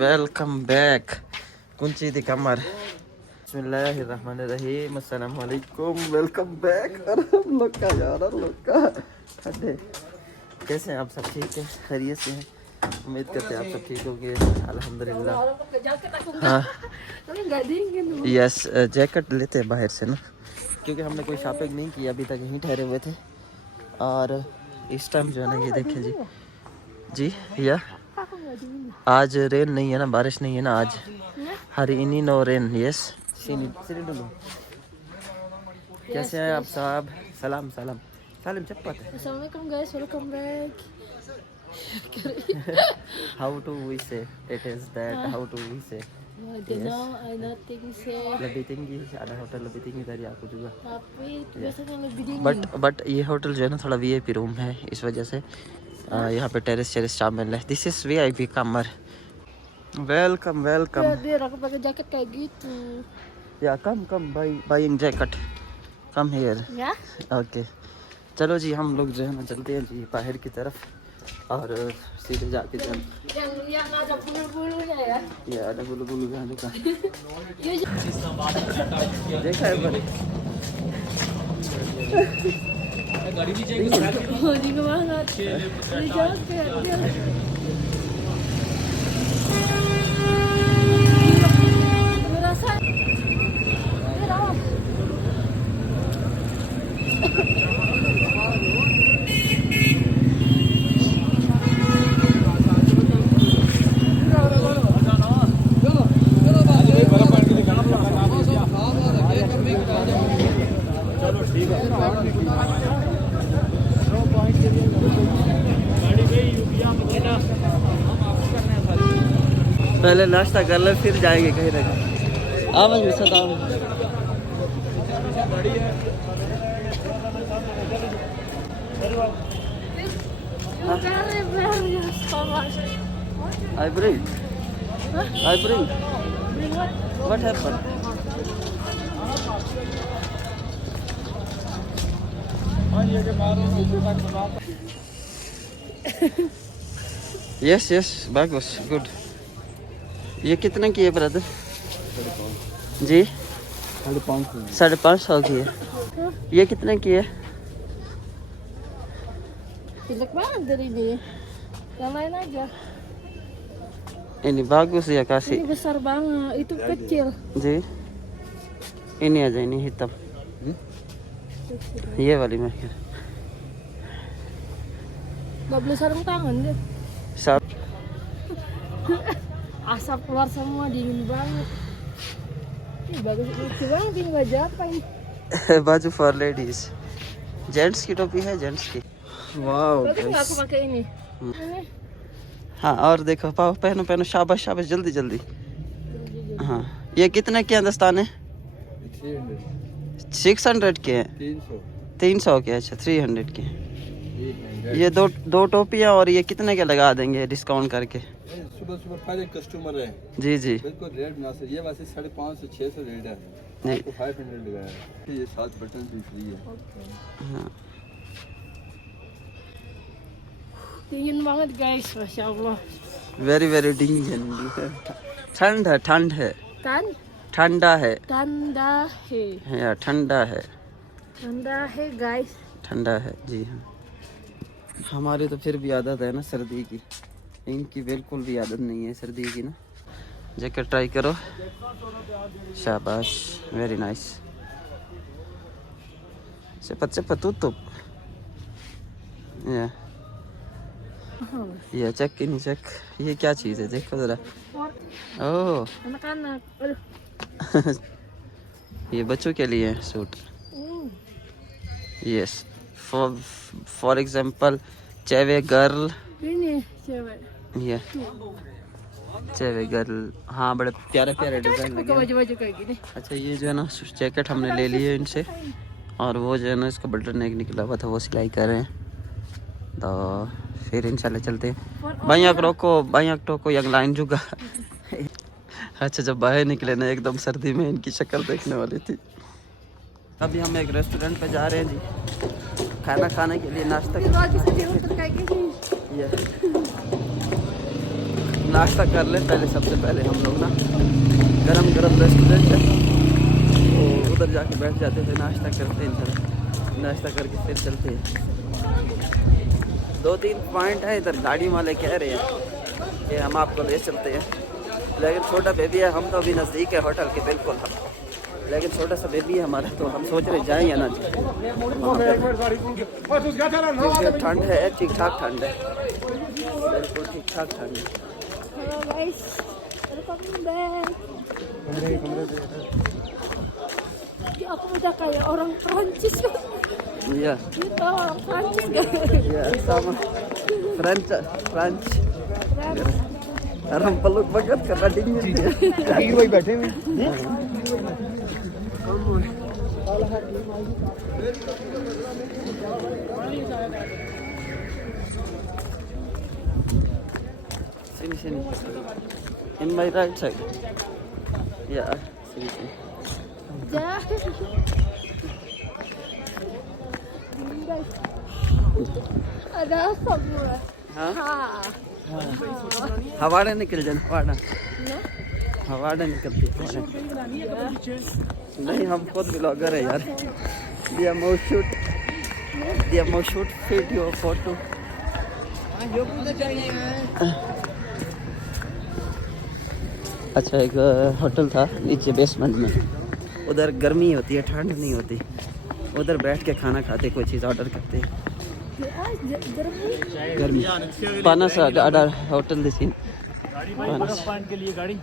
Welcome back कुंची दी कमर बिस्मिल्लाहिर्रहमानिर्रहीम अस्सलाम वालेकुम वेलकम बैक। और हम लोग का यार ठंडे कैसे हैं आप सब? ठीक है, खैरियत से हैं? उम्मीद करते हैं आप सब ठीक होंगे अल्हम्दुलिल्लाह। हाँ यस, जैकेट लेते हैं बाहर से ना, क्योंकि हमने कोई शॉपिंग नहीं की अभी तक, यहीं ठहरे हुए थे। और इस टाइम जो है ना, ये देखिए जी जी भैया, आज रेन नहीं है ना, बारिश नहीं है ना आज, हरी नो रेन। यस कैसे हैं आप साहब? सलाम सलाम सालिम चप्पत। Assalamualaikum guys, welcome back. How do we say it is that? How do we say? I don't know, I nothing say. Lebih tinggi, ada hotel lebih tinggi dari aku juga. Tapi biasanya lebih dingin. But ये hotel जो है ना थोड़ा VIP room है, इस वजह से यहाँ पे टेरेस शामिल है। दिस इज वीआईपी कमर। Welcome welcome. Biar aku pakai jaket kayak gitu. या come buying jacket come here. Ya? Okay चलो जी, हम लोग जो है ना चलते हैं जी बाहर की तरफ, और सीधे जाके जो Yang ada bulu-bulunya ya. ये ada bulu-bulu का दुकान देखा है बड़े Oh, dingin banget. Ini jaket dia. Merasa पहले नाश्ता कर ले फिर जाएंगे कहीं ना कहीं। आओ बस मिसा आओ। I bring what happened? Yes बागुस गुड। ये कितने की है ब्रदर जी? 550 की है। ये कितने की है? jelek banget dari ini. Yang lain aja. Ini bagus ya kasih. Ini besar banget, itu kecil. जी ini aja, ini hitam। ये वाली मैं Gak boleh sarung tangan deh. सब Asap keluar semua, dingin banget. Ini bagus, lucu banget ini baju apa ini? बाजू for ladies. Gents की टोपी है, gents की। Wow Bagus nggak aku pakai ini? Ini. हाँ और देखो पाओ, पहनो शाबाश जल्दी। हाँ ये कितने के दस्तान है? 600 के हैं। 300 के। अच्छा 300 के। ये दो टोपियाँ और ये कितने के लगा देंगे डिस्काउंट करके? सुबह सुबह पहले कस्टमर है जी जी बिल्कुल रेट मुनासिब। ये वैसे 550 से 600 रेट है, आपको 500 लगाया है। ये 7 बटन भी फ्री है। हाँ। Dingin banget guys, masya Allah. Very very डिंगन। ठंड है ठंड है ठंडा है Tanda he, या ठंडा है tanda he guys. ठंडा है जी हाँ। हमारी तो फिर भी आदत है ना सर्दी की, इनकी बिल्कुल भी आदत नहीं है सर्दी की ना। जैकेट ट्राई करो, शाबाश, वेरी नाइस। cepat tutup या ये चेक नहीं चेक, ये क्या चीज़ है देखो ज़रा। ओह Anak-anak, aduh. ये बच्चों के लिए है सूट। यस फॉर एग्जांपल चेवे गर्ल, Ini cewek. ये चेवे गर्ल। हाँ बड़े प्यारे प्यारे डिज़ाइन Pakai लगे हैं। baju-baju kayak gini. अच्छा ये जो है ना जैकेट हमने ले ली है इनसे, और वो जो है ना इसका बटन एक निकला हुआ था वो सिलाई कर रहे हैं, तो फिर इंशाल्लाह चलते हैं। banyak toko yang lain juga। अच्छा जब बाहर निकले ना एकदम सर्दी में इनकी शक्ल देखने वाली थी। अभी हम एक रेस्टोरेंट पे जा रहे हैं जी, खाना खाने के लिए नाश्ता Baju sedih kayak gini. ये नाश्ता कर ले पहले। सबसे पहले हम लोग ना गरम गरम रेस्टोरेंट है तो उधर जाके बैठ जाते थे, नाश्ता करते हैं, नाश्ता करके फिर चलते हैं। 2-3 पॉइंट है इधर, गाड़ी वाले कह रहे हैं कि हम आपको ले चलते हैं, लेकिन छोटा बेबी है, हम तो अभी नज़दीक है होटल के बिल्कुल, लेकिन छोटा सा बेबी है हमारा, तो हम सोच रहे जाएं या ना जाएं। ठंड है, ठीक ठाक ठंड है, बिल्कुल ठीक ठाक ठंड है। Halo guys, welcome back. Ya, aku udah kayak orang Prancis kan. Iya, Gitu, orang Prancis guys. iya sama French. Orang peluk banget karena dingin dia. कहीं वही बैठे हुए Sini. In my right side. Ya, sini. Ya. Dingin guys. Ada asap mulai. हाँ Hah. हवाड़े निकल जाए, Howrah Ya. हवाड़े निकलती है। नहीं हम खुद ब्लॉगर है यार। दिया मो शूट वीडियो फोटो। अच्छा एक होटल था नीचे बेसमेंट में, उधर गर्मी होती है ठंड नहीं होती, उधर बैठ के खाना खाते, कोई चीज़ ऑर्डर करते हैं। गर्मी पानस ada hotel di sini panas के लिए गाड़ी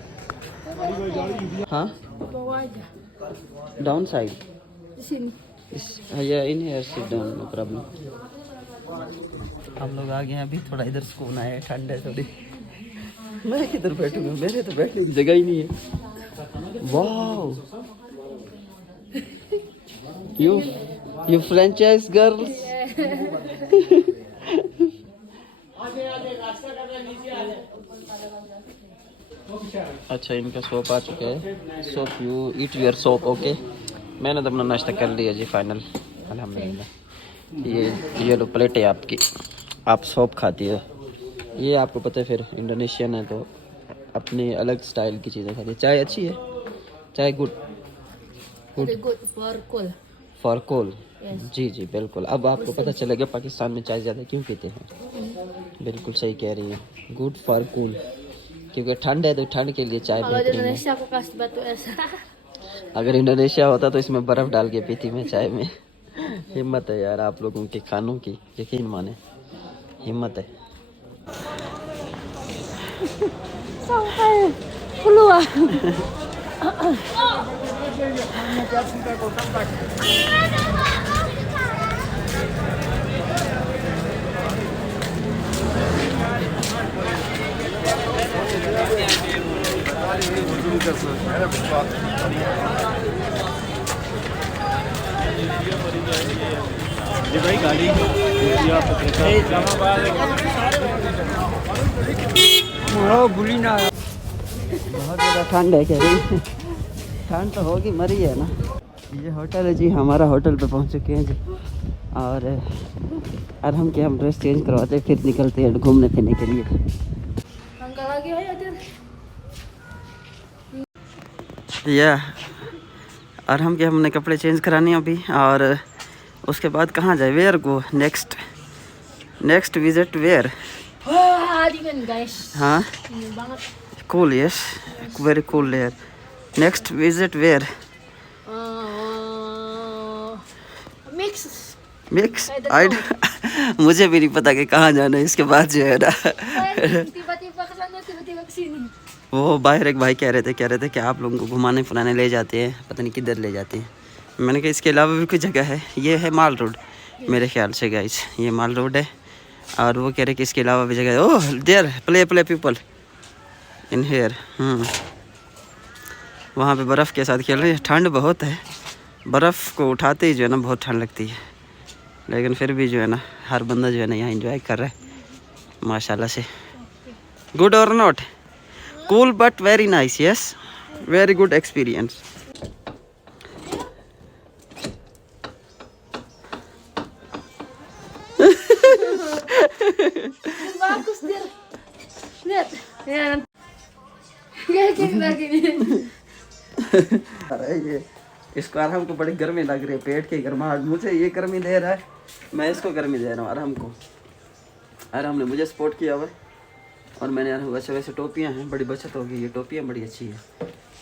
हाँ Bawa aja. Down side Di sini. या in here sit down, no problem. हम लोग आ गए हैं अभी, थोड़ा इधर सुकून आया है, ठंड है थोड़ी। मैं किधर बैठूंगा, मेरे तो बैठने की जगह ही नहीं है। Wow you franchise girls. अच्छा इनका सोप आ चुका है, soap you eat your soap okay. मैंने तो अपना नाश्ता कर लिया जी फाइनल अल्हम्दुलिल्लाह। ये लो प्लेट है आपकी, आप सोप खाती है। ये आपको पता है फिर इंडोनेशियन है तो अपनी अलग स्टाइल की चीज़ें खाती है। चाय अच्छी है, chai good Very good for cool. For cold. Yes. जी बिल्कुल, अब आपको पता चलेगा पाकिस्तान में चाय ज़्यादा क्यों पीते हैं। बिल्कुल सही कह रही हैं, गुड फॉर कूल, क्योंकि ठंड है तो ठंड के लिए चाय Kalau di बेहतरीन है। Indonesia aku kasih batu es. अगर इंडोनेशिया होता तो इसमें बर्फ़ डाल के पीती मैं चाय में। हिम्मत है यार आप लोगों के खानों की, यकीन माने हिम्मत है। Sampai keluar. ये भाई गाड़ी बुरी ना बहुत ज़्यादा ठंड है कह रही। ठंड तो होगी, मरी है ना। ये होटल है जी, हमारा होटल पे पहुंच चुके हैं जी। और हम ड्रेस चेंज करवाते फिर निकलते हैं घूमने फिरने के लिए। और हमने कपड़े चेंज कराने हैं अभी। और उसके बाद कहाँ जाए, where go next visit where. हाँ cool, yes, very cool there. Next visit where? Mix? मुझे भी नहीं पता कि कहाँ जाना है इसके बाद जो है ना। वो बाहर एक भाई कह रहे थे कि आप लोगों को घुमाने फुलाने ले जाते हैं, पता नहीं किधर ले जाते हैं। मैंने कहा इसके अलावा भी कोई जगह है। ये है माल रोड मेरे ख्याल से गाइस, ये माल रोड है। और वो कह रहे कि इसके अलावा भी जगह है। Oh there play people in here. वहाँ पे बर्फ़ के साथ खेल रहे हैं। ठंड बहुत है, बर्फ़ को उठाते ही जो है ना बहुत ठंड लगती है। लेकिन फिर भी जो है ना हर बंदा जो है ना यहाँ एंजॉय कर रहा है माशाल्लाह से। गुड और not? Cool but very nice, yes, very good experience. Bagus dia. Lihat. Ya. Kayak अरे ये इसको आराम को बड़ी गर्मी लग रही है, पेट की गर्माहट। मुझे ये गर्मी दे रहा है, मैं इसको गर्मी दे रहा हूँ आराम को। आराम ने मुझे सपोर्ट किया हुआ। और मैंने वैसे वैसे टोपियाँ हैं, बड़ी बचत होगी। ये टोपियाँ बड़ी अच्छी हैं,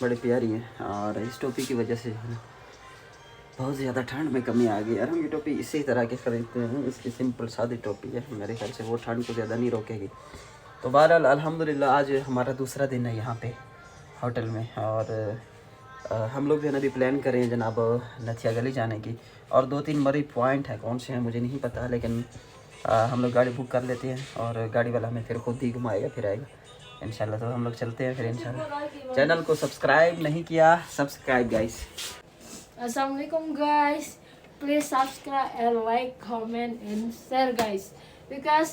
बड़ी प्यारी हैं। और इस टोपी की वजह से बहुत ज़्यादा ठंड में कमी आ गई। आराम की टोपी इसी तरह के खरीदते हैं, इसकी सिंपल सादी टोपी है। मेरे ख्याल से वो ठंड को ज़्यादा नहीं रोकेगी। तो बहरहाल अल्हम्दुलिल्लाह आज हमारा दूसरा दिन है यहाँ पे होटल में। और हम लोग जो है ना अभी प्लान करें जनाब नथिया गली जाने की। और 2-3 मरी पॉइंट है, कौन से हैं मुझे नहीं पता, लेकिन हम लोग गाड़ी बुक कर लेते हैं और गाड़ी वाला हमें फिर खुद ही घुमाएगा फिराएगा इंशाल्लाह। तो हम लोग चलते हैं फिर इंशाल्लाह। चैनल को सब्सक्राइब नहीं किया, subscribe guys. Assalamualaikum guys. Please subscribe and like, comment and share guys. Because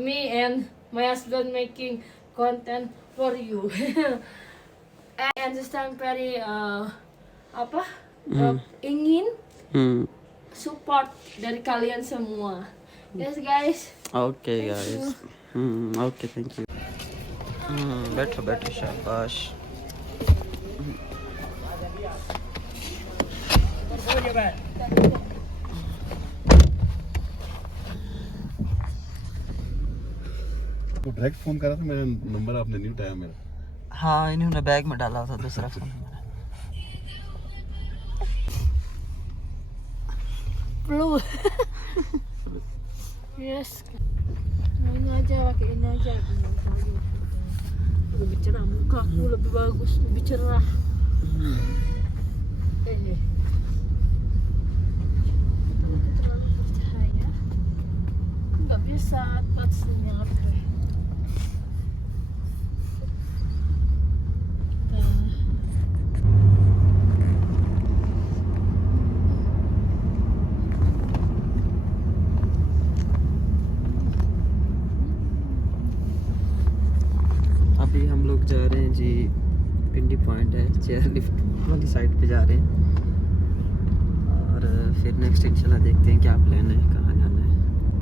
me and my husband making content for you. And this time very ingin support dari kalian semua. Yes guys. Okay guys, okay thank you. बैठो बैठो, शाबाश। तो direct phone करा था, मेरा number आपने नहीं उठाया मेरा। हाँ इन्होंने बैग में डाला था दूसरा फोन हमारा। Flu. Yes. Ini aja pakai ini aja. Lebih cerah, mukaku lebih bagus, lebih cerah. Terlalu bercahaya. Nggak bisa pas sinyal. अभी हम लोग जा रहे हैं जी, पिंडी पॉइंट है, चेयर लिफ्ट वाली साइड पे जा रहे हैं। और फिर नेक्स्ट इंशाल्लाह देखते हैं क्या प्लान है, कहाँ जाना है।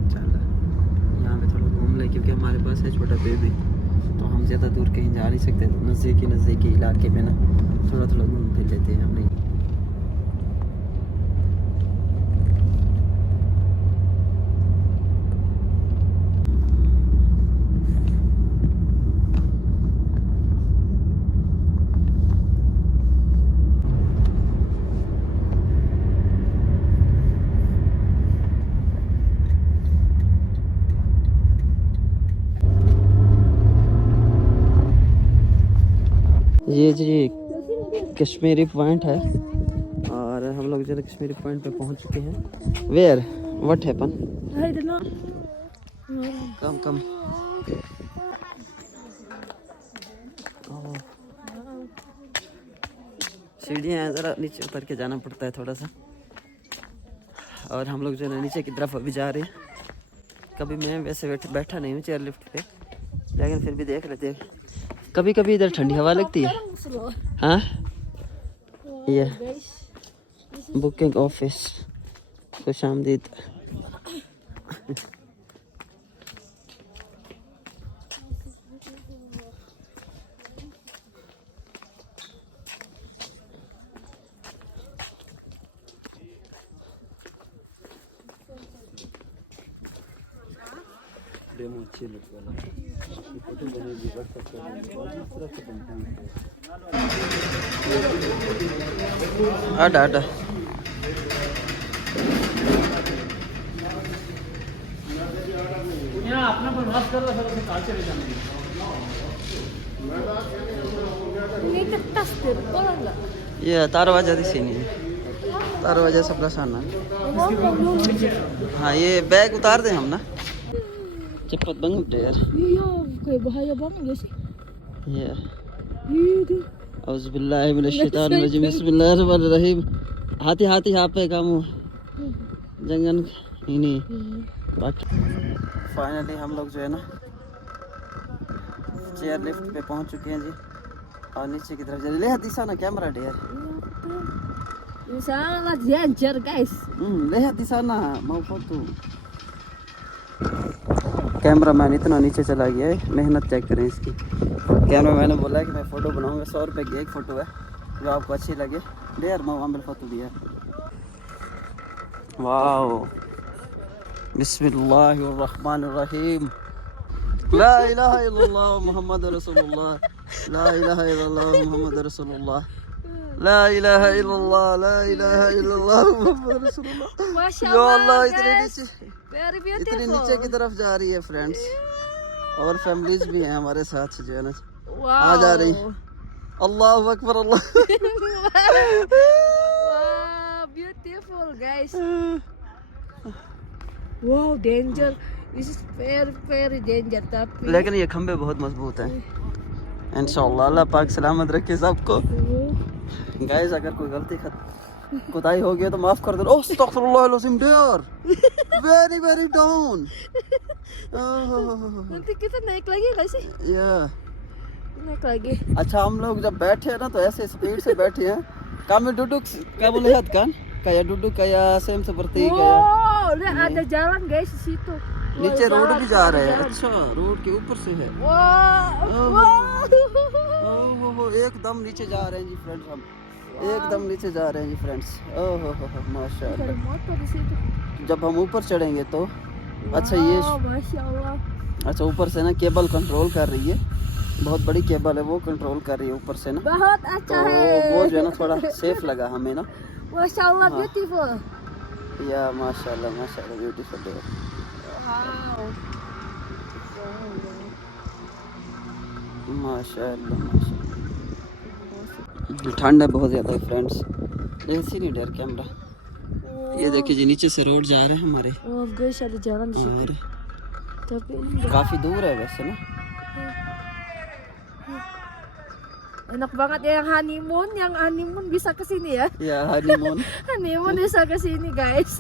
इंशाल्लाह यहाँ पे थोड़ा घूम लें क्योंकि हमारे पास है छोटा बेबी, तो हम ज़्यादा दूर कहीं जा नहीं सकते। तो नज़दीकी इलाके में ना थोड़ा घूम फिर लेते हैं हमने। ये जी कश्मीरी पॉइंट है और हम लोग जो कश्मीरी पॉइंट पे पहुंच चुके हैं। Where what happen? कम सीढ़ियाँ हैं, ज़रा नीचे उतर के जाना पड़ता है थोड़ा सा। और हम लोग जो है नीचे की तरफ अभी जा रहे हैं। कभी मैं वैसे बैठा नहीं हूँ चेयर लिफ्ट पे, लेकिन फिर भी देख लेते हैं। कभी कभी इधर ठंडी हवा लगती है। हाँ, ये बुकिंग ऑफिस खुशामदीद। डेमो अच्छी लगता है, फोटो बनेगी व्हाट्सएप पे। आडा आडा अपना पर बात कर रहा था, काल चले जाने। ये तारवाजा दी सीनी है, तारवाजा सबला साना। हाँ, ये बैग उतार दें हम ना, cepet banget deh. Iya, kayak bahaya banget gak sih? Iya. Iya. Auzubillahiminasyaitonirrajim. Bismillahirrahmanirrahim. Hati-hati HP kamu. Jangan ini. Finally हम लोग जो है ना चेयर लिफ्ट पे पहुंच चुके हैं जी, और नीचे की तरफ जा रहे। lihat di sana kamera deh. Misalnya dianjar guys. Lihat di sana, mau foto. Camera man इतना नीचे चला गया है, मेहनत चेक करें इसकी। कैमरा मैन ने बोला है कि मैं फ़ोटो बनाऊंगा, 100 रुपये की एक फ़ोटो है, जो आपको अच्छी लगे डेयर मैं आमिल फ़ोटो दिया। वाओ, बिस्मिल्लाहिर्रहमानिर्रहीम। ला इलाहा इल्लल्लाह मुहम्मद रसूलुल्लाह, ला इलाहा इल्लल्लाह मुहम्मद रसूलुल्लाह, ला इलाहा इल्लल्लाह, ला इलाहा इल्लल्लाह मुहम्मद रसूलुल्लाह। या अल्लाह, इतने नीचे की तरफ जा रही है फ्रेंड्स, और फैमिलीज भी हैं हमारे साथ जो है ना, आ जा रही। अल्लाह अकबर, अल्लाह। Beautiful guys. Wow, danger, this is very danger. tapi लेकिन ये खंबे बहुत मजबूत हैं, इंशाल्लाह अल्लाह पाक सलामत रखे सबको। गाइस, अगर कोई गलती कोताही हो गया तो माफ कर दो। ओह अस्तगफिरुल्लाह there, very very down. nanti kita naik lagi nggak sih? या Naik lagi. अच्छा, हम लोग जब बैठे हैं ना तो ऐसे स्पीड से बैठे हैं। kami duduk kamu lihat kan, kayak duduk kayak sem seperti kayak Wow, lihat ada jalan guys di situ. नीचे रोड भी जा रहे हैं। अच्छा, रोड के ऊपर से है। Wow. ओहो, एकदम नीचे जा रहे हैं जी फ्रेंड्स, हम एकदम नीचे जा रहे हैं जी फ्रेंड्स। ओहो माशाल्लाह। Motor di situ. जब हम ऊपर चढ़ेंगे तो अच्छा, ये माशाल्लाह। अच्छा ऊपर से ना केबल कंट्रोल कर रही है, बहुत बड़ी केबल है, वो कंट्रोल कर रही है ऊपर से ना, बहुत तो अच्छा है। वो जो है ना थोड़ा सेफ लगा हमें ना। माशाल्लाह, ब्यूटीफुल। या माशाल्लाह माशाल्लाह, ब्यूटीफुल है। Wow. माशाल्लाह माशाल्लाह। ठंड है बहुत ज़्यादा फ्रेंड्स, ऐसी नहीं डर कैमरा। ये देखिए जी, नीचे से रोड जा रहे हैं हमारे, Oh guys, ada jalan di situ. और Tapi ini काफ़ी दूर है वैसे ना। enak banget ya yang honeymoon bisa ke sini ya. या honeymoon. Honeymoon bisa ke sini guys.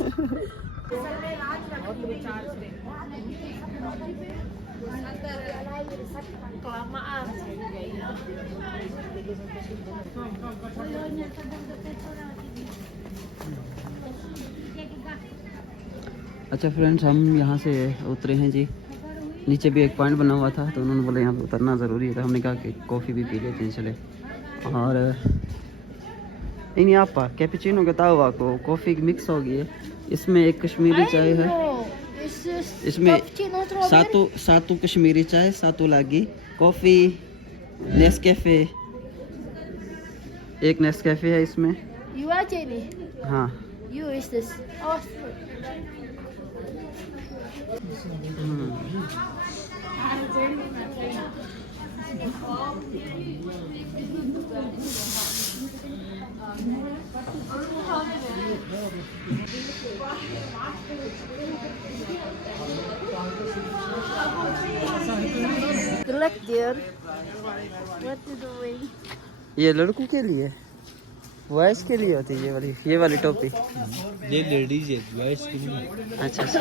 Kelamaan. अच्छा फ्रेंड्स, हम यहाँ से उतरे हैं जी। नीचे भी एक पॉइंट बना हुआ था, तो उन्होंने बोला यहाँ पे उतरना ज़रूरी है, तो हमने कहा कि कॉफ़ी भी पी लेते हैं चले। और इन यहाँ पर कैपेचिनो के तावा को कॉफ़ी मिक्स हो गई है, इसमें एक कश्मीरी चाय है, इसमें सातु कश्मीरी चाय, सातु लागी कॉफ़ी, नेस्कैफ़े, एक नेस्कैफ़े है इसमें। You aja ini. हाँ, You is this. Oh. Jelek dear. What you doing? ये लड़कों के लिए बॉयज के लिए होती है ये वाली टोपी? ये लेडीज है, बॉयज के लिए। अच्छा अच्छा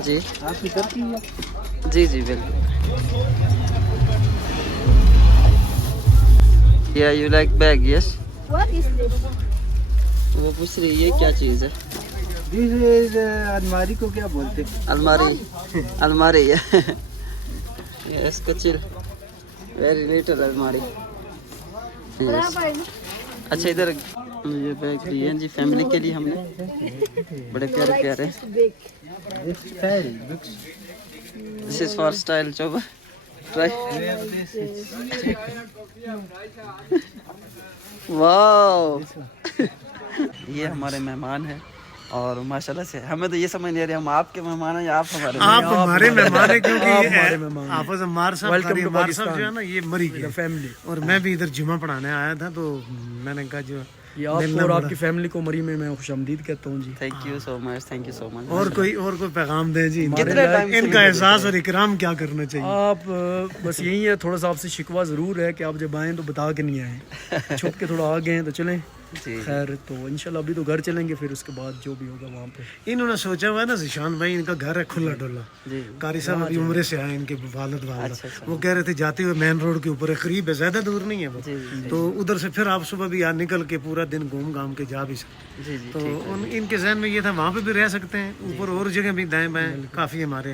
जी, आप इधर की है? जी जी बिल्कुल। या you like bag? Yes. What is this? वो पूछ रही है क्या चीज़ है? अलमारी को क्या बोलते हैं? अलमारी। अलमारी है। यस कचिल, वेरी लिटिल अलमारी। Yes. Berapa ini? अच्छा इधर ये बैग लिए हैं जी फैमिली के लिए हमने, बड़े प्यारे प्यारे। Big. This is for style चोबा ट्राई। वाओ। ये हमारे मेहमान हैं और माशाल्लाह से हमें तो ये समझ नहीं आ रही हम आपके मेहमान हैं या आप हमारे? आप हमारे मेहमान हैं क्योंकि हाफिज अम्मार साहब जो है ना ये मरी गई फैमिली। और मैं भी इधर जुमा पढ़ाने आया था तो मैंने कहा जो आपको और आपकी फैमिली को मरी में मैं खुशामदीद कहता हूँ जी। Thank you so much, thank you so much. और कोई पैगाम दें जी, कितने टाइम से इनका एहसास और इकराम क्या करना चाहिए? आप बस यही है, थोड़ा सा आपसे शिकवा ज़रूर है कि आप जब आएँ तो बता के नहीं आए, छुप के थोड़ा आ गए हैं तो चलें। खैर तो इंशाल्लाह अभी तो घर चलेंगे, फिर उसके बाद जो भी होगा वहाँ पे। इन्होंने सोचा हुआ है ना जिशान भाई, इनका घर है खुला डुला, कारी साहब अभी उम्र से आए, इनके वालिद वो कह रहे थे जाते हुए मेन रोड के ऊपर है, करीब है, ज्यादा दूर नहीं है वो, तो उधर से फिर आप सुबह भी यहाँ निकल के पूरा दिन घूम घाम के जा भी सकते। तो इनके जहन में ये था वहाँ पे भी रह सकते हैं, ऊपर और जगह भी दाएं बाएं काफी हमारे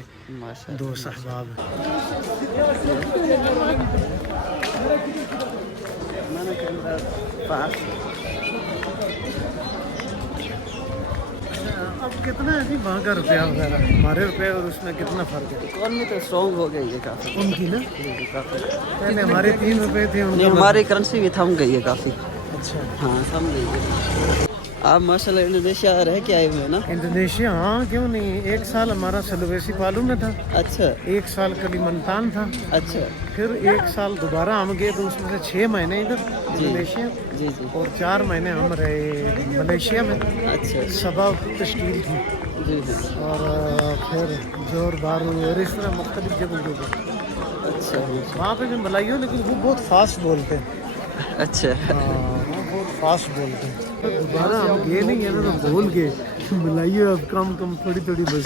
दोस्त अहबाब हैं। अब कितना है जी वहाँ का रुपया वगैरह, हमारे रुपये और उसमें कितना फर्क है? इकोनॉमी तो स्ट्रॉन्ग हो गई है काफ़ी उनकी ना, काफ़ी। पहले हमारे 3 रुपए थे, नहीं हमारी करेंसी भी थम गई है काफ़ी। अच्छा हाँ थम गई है। आप माशाल्लाह इंडोनेशिया रह के आए हुए हैं ना? इंडोनेशिया, हाँ क्यों नहीं, 1 साल हमारा सलवेसी पालू में था, अच्छा 1 साल कलिमंतान था, अच्छा फिर 1 साल दोबारा हम गए तो उसमें से 6 महीने इधर इंडोनेशिया जी जी और 4 महीने हम रहे मलेशिया में। अच्छा सबब तश्कील थी जी जी और फिर जोर बारू और इस तरह मुख्तलिफ जगहों पर। अच्छा वहाँ पे भी मलाइयों, लेकिन वो बहुत फास्ट बोलते हैं। अच्छा हाँ वो बहुत फास्ट बोलते हैं। तो दोबारा हम गए नहीं है ना तो भूल गए मलाइयों, अब कम थोड़ी थोड़ी बस।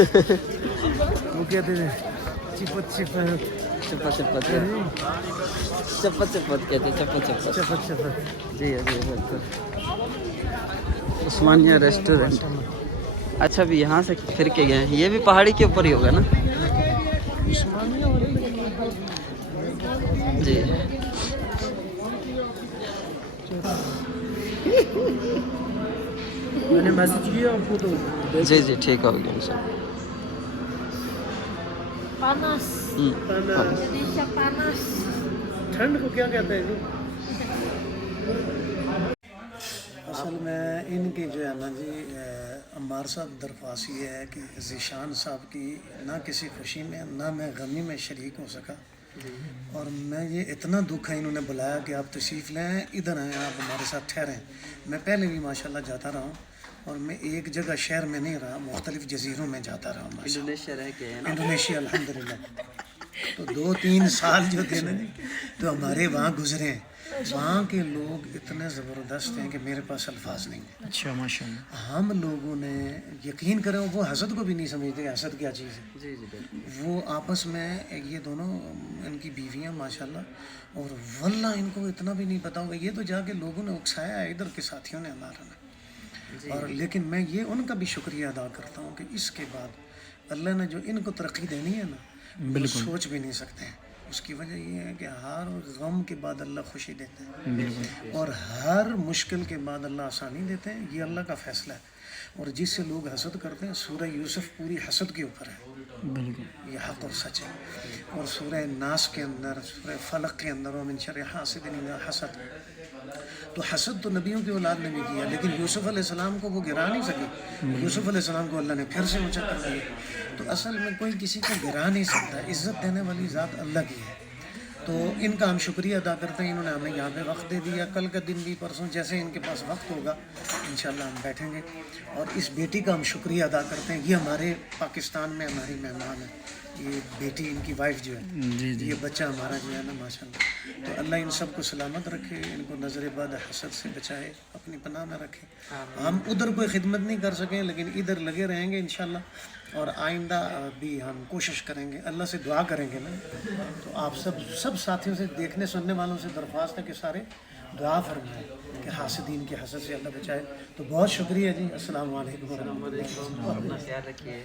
वो कहते हैं चिपत चिपत चप्पा चप्पा चप्पा चप्पा कहते चप्पा चप्पा चपत चपत। जी जी बिल्कुल। उस्मानिया रेस्टोरेंट। अच्छा अभी यहाँ से फिर के गए हैं, ये भी पहाड़ी के ऊपर ही होगा ना? जी मैंने मैसेज किया आपको तो जी जी ठीक हो गया इंशाल्लाह। Panas. Indonesia panas. ठंड को क्या कहते हैं जी? असल में इनकी जो है ना जी अम्मार साहब दरख्वास्त ये है कि ज़ीशान साहब की ना किसी खुशी में ना मैं गमी में शरीक हो सका, और मैं ये इतना दुख है इन्होंने बुलाया कि आप तशरीफ़ लें, इधर आएँ, आप हमारे साथ ठहरें। मैं पहले भी माशाल्लाह जाता रहा हूँ और मैं एक जगह शहर में नहीं रहा, मुख्तलिफ जजीरों में जाता रहा हूँ। इंडोनेशिया रह के हैं ना? इंडोनेशिया अल्हम्दुलिल्लाह। तो 2-3 साल जो थे ना जी तो हमारे वहाँ गुजरे हैं, वहाँ के लोग इतने ज़बरदस्त हैं कि मेरे पास अल्फाज नहीं है। अच्छा माशाल्लाह। हम लोगों ने यकीन करें वो हसद को भी नहीं समझते हसद क्या चीज़ है। जी जी बिल्कुल। वो आपस में ये दोनों इनकी बीवियाँ माशाल्लाह, और वल्लाह इनको इतना भी नहीं पता होगा, ये तो जाके लोगों ने उकसाया है इधर के साथियों ने हमारा ना। और लेकिन मैं ये उनका भी शुक्रिया अदा करता हूँ कि इसके बाद अल्लाह ने जो इनको तरक्की देनी है ना, वो सोच भी नहीं सकते हैं। उसकी वजह ये है कि हर गम के बाद अल्लाह खुशी देते हैं और हर मुश्किल के बाद अल्लाह आसानी देते हैं, ये अल्लाह का फैसला है। और जिससे लोग हसद करते हैं, सूरह यूसुफ पूरी हसद के ऊपर है, ये हक़ और सच है। और सूरह नास के अंदर, सूरह फलक के अंदर मिन शर्रि हासिदिन इज़ा हसद, तो हसद तो नबियों की औलाद ने भी किया, लेकिन यूसुफ अलैहिस्सलाम को वो गिरा नहीं सके। यूसुफ अलैहिस्सलाम को अल्लाह ने फिर से ऊंचा कर दिया। तो असल में कोई किसी को गिरा नहीं सकता, इज़्ज़त देने वाली ज़ात अल्लाह की है। तो इनका हम शुक्रिया अदा करते हैं, इन्होंने हमें यहाँ पे वक्त दे दिया। कल का दिन भी, परसों जैसे इनके पास वक्त होगा इंशाल्लाह हम बैठेंगे। और इस बेटी का हम शुक्रिया अदा करते हैं, ये हमारे पाकिस्तान में हमारी मेहमान है, ये बेटी इनकी वाइफ जो है, ये बच्चा हमारा जो है ना माशाल्लाह तो अल्लाह इन सबको सलामत रखे, इनको नज़र बद हसद से बचाए, अपनी पनाह में रखे। हम उधर कोई खिदमत नहीं कर सकें लेकिन इधर लगे रहेंगे इंशाल्लाह, और आइंदा भी हम कोशिश करेंगे, अल्लाह से दुआ करेंगे ना। तो आप सब साथियों से, देखने सुनने वालों से दरख्वास्त है कि सारे दुआ फरमाएं कि हासिदीन की हसद से अल्लाह बचाए। तो बहुत शुक्रिया जी। अस्सलाम वालेकुम। अपना ख्याल रखिए।